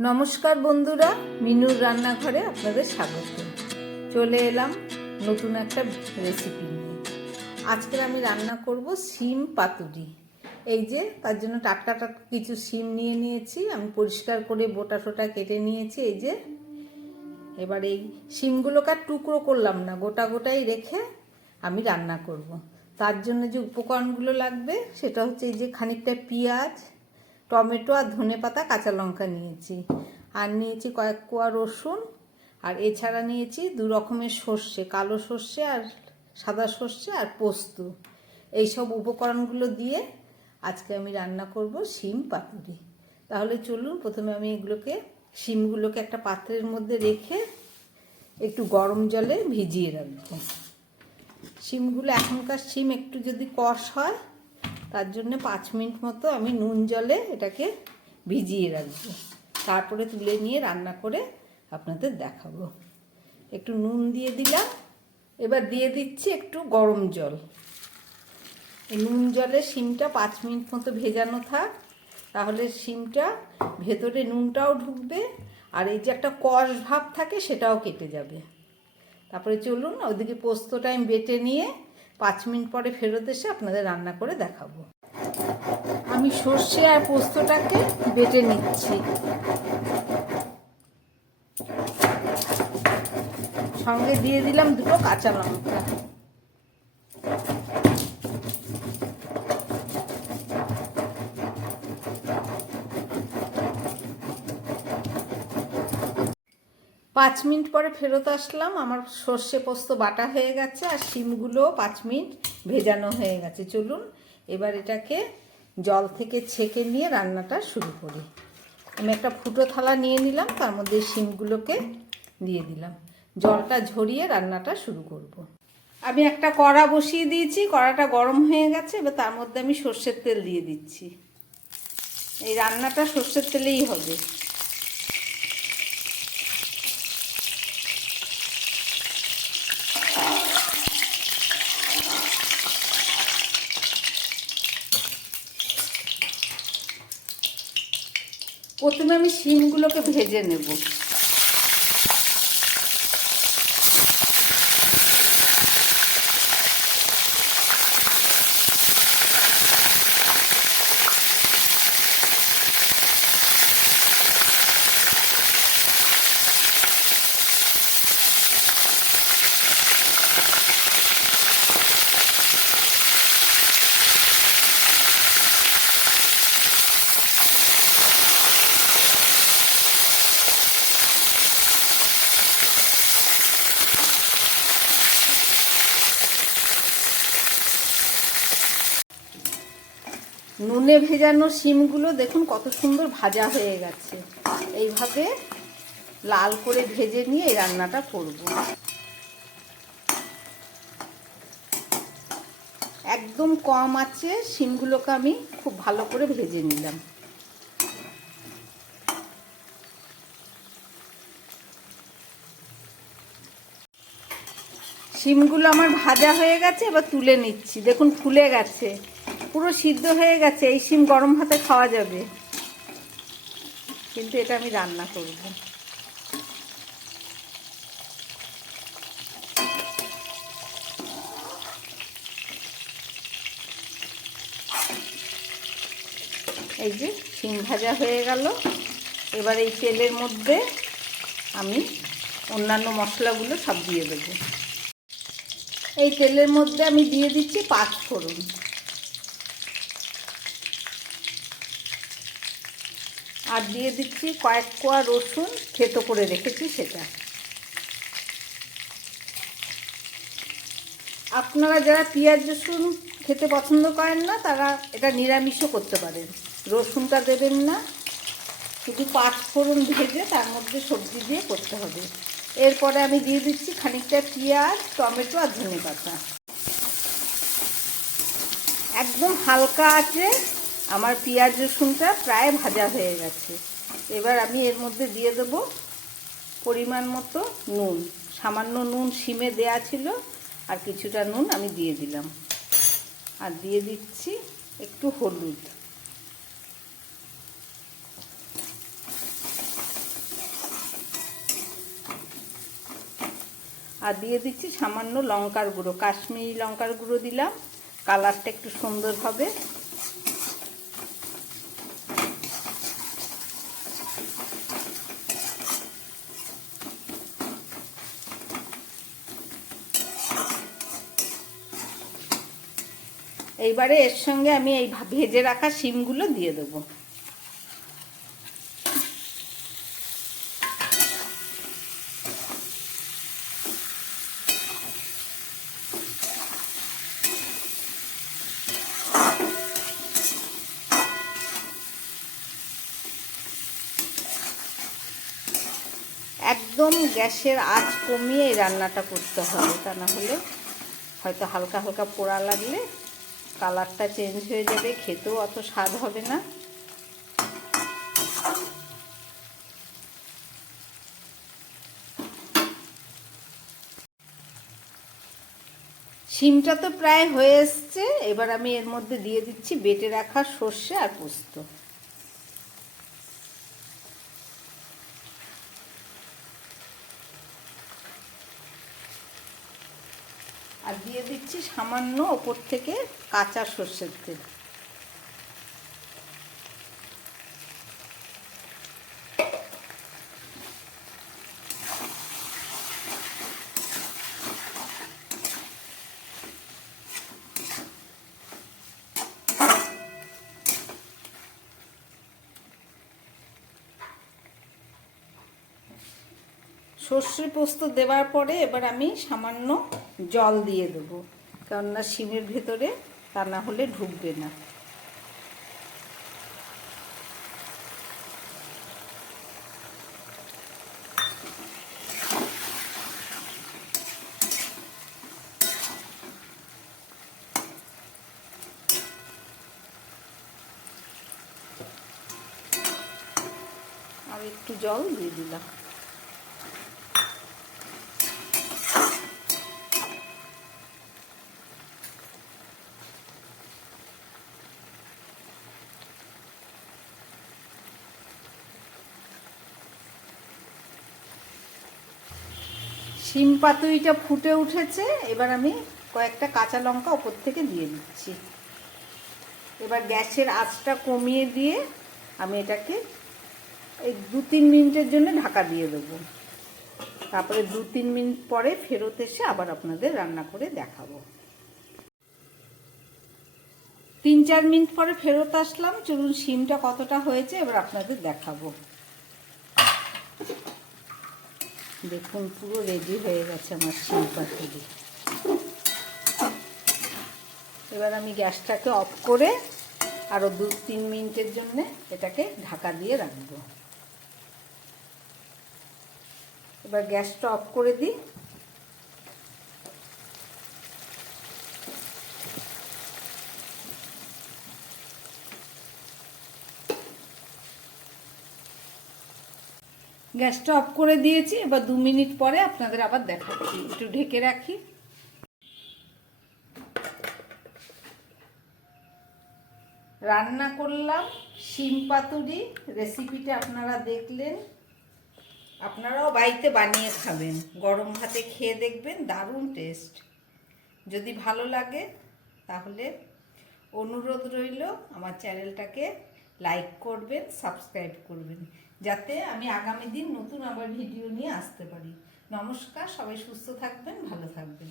নমস্কার বন্ধুরা, মিনুর রান্নাঘরে আপনাদের স্বাগত। চলে এলাম নতুন একটা রেসিপি নিয়ে। আজকের আমি রান্না করব শিম পাতুরি। এই যে, তার জন্য টাটকা টাটকা কিছু শিম নিয়ে নিয়েছি, আমি পরিষ্কার করে বোটা টোটা কেটে নিয়েছি, এই যে। এবার এই শিমগুলোকে আর টুকরো করলাম না, গোটা গোটাই রেখে আমি রান্না করব। তার জন্য যে উপকরণগুলো লাগবে, সেটা হচ্ছে এই যে খানিকটা পেঁয়াজ টমেটো আর ধনে পাতা, কাঁচা লঙ্কা নিয়েছি। আর নিয়েছি কয়েক কোয়া রসুন। আর এছাড়া নিয়েছি দু রকমের সর্ষে, কালো সর্ষে আর সাদা সর্ষে আর পোস্ত। এই সব উপকরণগুলো দিয়ে আজকে আমি রান্না করব শিম পাতুরি। তাহলে চলুন, প্রথমে আমি এগুলোকে, শিমগুলোকে একটা পাত্রের মধ্যে রেখে একটু গরম জলে ভিজিয়ে রাখব। শিমগুলো এখনকার শিম একটু যদি কষ হয় তার জন্য পাঁচ মিনিট মতো আমি নুন জলে এটাকে ভিজিয়ে রাখব। তারপরে তুলে নিয়ে রান্না করে আপনাদের দেখাবো। একটু নুন দিয়ে দিলাম। এবার দিয়ে দিচ্ছি একটু গরম জল। এই নুন জলে শিমটা পাঁচ মিনিট মতো ভেজানো থাক। তাহলে শিমটা ভেতরে নুনটাও ঢুকবে আর এই যে একটা কষ ভাব থাকে সেটাও কেটে যাবে। তারপরে চলুন ওইদিকে পোস্তটা আমি বেটে নিয়ে পাঁচ মিনিট পরে ফেরত এসে আপনাদের রান্না করে দেখাবো। আমি সর্ষে আর পোস্তটাকে বেটে নিচ্ছি। সঙ্গে দিয়ে দিলাম দুটো কাঁচা লঙ্কা। পাঁচ মিনিট পরে ফেরত আসলাম। আমার সর্ষে পোস্ত বাটা হয়ে গেছে আর শিমগুলো পাঁচ মিনিট ভেজানো হয়ে গেছে। চলুন এবার এটাকে জল থেকে ছেঁকে নিয়ে রান্নাটা শুরু করি। আমি একটা ফুটো থালা নিয়ে নিলাম, তার মধ্যে শিমগুলোকে দিয়ে দিলাম। জলটা ঝরিয়ে রান্নাটা শুরু করব। আমি একটা কড়া বসিয়ে দিয়েছি, কড়াটা গরম হয়ে গেছে, এবার তার মধ্যে আমি সর্ষের তেল দিয়ে দিচ্ছি। এই রান্নাটা সর্ষের তেলেই হবে। প্রথমে আমি শিমগুলোকে ভেজে নেব। নুনে ভেজানো শিমগুলো দেখুন কত সুন্দর ভাজা হয়ে গেছে। এইভাবে লাল করে ভেজে নিয়ে এই রান্নাটা করব। একদম কম আছে, শিমগুলোকে আমি খুব ভালো করে ভেজে নিলাম। শিমগুলো আমার ভাজা হয়ে গেছে, এবার তুলে নিচ্ছি। দেখুন ফুলে গেছে। পুরো সিদ্ধ হয়ে গেছে, এই শিম গরম ভাতে খাওয়া যাবে। কিন্তু এটা আমি রান্না করব। এই যে শিম ভাজা হয়ে গেল। এবার এই তেলের মধ্যে আমি অন্যান্য মশলাগুলো সব দিয়ে দেবো। এই তেলের মধ্যে আমি দিয়ে দিচ্ছি পাঁচ ফোড়ন আর দিয়ে দিচ্ছি কয়েক কোয়া রসুন থেতো করে রেখেছি সেটা। আপনারা যারা পেঁয়াজ রসুন খেতে পছন্দ করেন না, তারা এটা নিরামিষও করতে পারেন। রসুনটা দেবেন না। শুধু পাঁচ ফোড়ন ভেজে তার মধ্যে সবজি দিয়ে করতে হবে। এরপরে আমি দিয়ে দিচ্ছি খানিকটা পেঁয়াজ, টমেটো আর ধনে পাতা। একদম হালকা আছে। আমার পেঁয়াজ রসুনটা প্রায় ভাজা হয়ে গেছে। এবার আমি এর মধ্যে দিয়ে দেব পরিমাণ মতো নুন। সামান্য নুন সিমে দেয়া ছিল, আর কিছুটা নুন আমি দিয়ে দিলাম। আর দিয়ে দিচ্ছি একটু হলুদ। আর দিয়ে দিচ্ছি সামান্য লঙ্কার গুঁড়ো। কাশ্মীরি লঙ্কার গুঁড়ো দিলাম। কালারটা একটু সুন্দর হবে। এইবারে এর সঙ্গে আমি এই ভেজে রাখা শিমগুলো দিয়ে দেবো। একদম গ্যাসের আঁচ কমিয়ে রান্নাটা করতে হবে, তা না হলে হয়তো হালকা হালকা পোড়া লাগলে কালারটা চেঞ্জ হয়ে যাবে, খেতেও অত স্বাদ হবে না। শিমটা তো প্রায় হয়ে এসছে, এবার আমি এর মধ্যে দিয়ে দিচ্ছি, বেটে রাখা সর্ষে আর পোস্ত। আর দিয়ে দিচ্ছি সামান্য ওপর থেকে কাঁচা সর্ষের তেল। সর্ষে পোস্ত দেওয়ার পরে এবার আমি সামান্য জল দিয়ে দেবো। কেননা শিমের ভেতরে তা না হলে ঢুকবে না। আর একটু জল দিয়ে দিলাম। শিম পাতুরিটা ফুটে উঠেছে, এবার আমি কয়েকটা কাঁচা লঙ্কা ওপর থেকে দিয়ে দিচ্ছি। এবার গ্যাসের আঁচটা কমিয়ে দিয়ে আমি এটাকে এই দু তিন মিনিটের জন্য ঢাকা দিয়ে দেবো। তারপরে দু তিন মিনিট পরে ফেরত এসে আবার আপনাদের রান্না করে দেখাবো। তিন চার মিনিট পরে ফেরত আসলাম। চলুন শিমটা কতটা হয়েছে এবার আপনাদের দেখাবো। দেখুন, পুরো রেডি হয়ে গেছে আমার শিম পাতুরি এবার আমি গ্যাসটাকে অফ করে আরও দু তিন মিনিটের জন্য এটাকে ঢাকা দিয়ে রাখব। এবার গ্যাসটা অফ করে দিই। গ্যাসটা অফ করে দিয়েছি, এবার দু মিনিট পরে আপনাদের আবার দেখাচ্ছি। একটু ঢেকে রাখি। রান্না করলাম, শিম পাতুরি রেসিপিটা আপনারা দেখলেন। আপনারাও বাড়িতে বানিয়ে খাবেন। গরম ভাতে খেয়ে দেখবেন, দারুণ টেস্ট যদি ভালো লাগে, তাহলে অনুরোধ রইল, আমার চ্যানেলটাকে লাইক করবেন সাবস্ক্রাইব করবেন। যাতে আমি আগামী দিন নতুন আবার ভিডিও নিয়ে আসতে পারি। নমস্কার, সবাই সুস্থ থাকবেন, ভালো থাকবেন।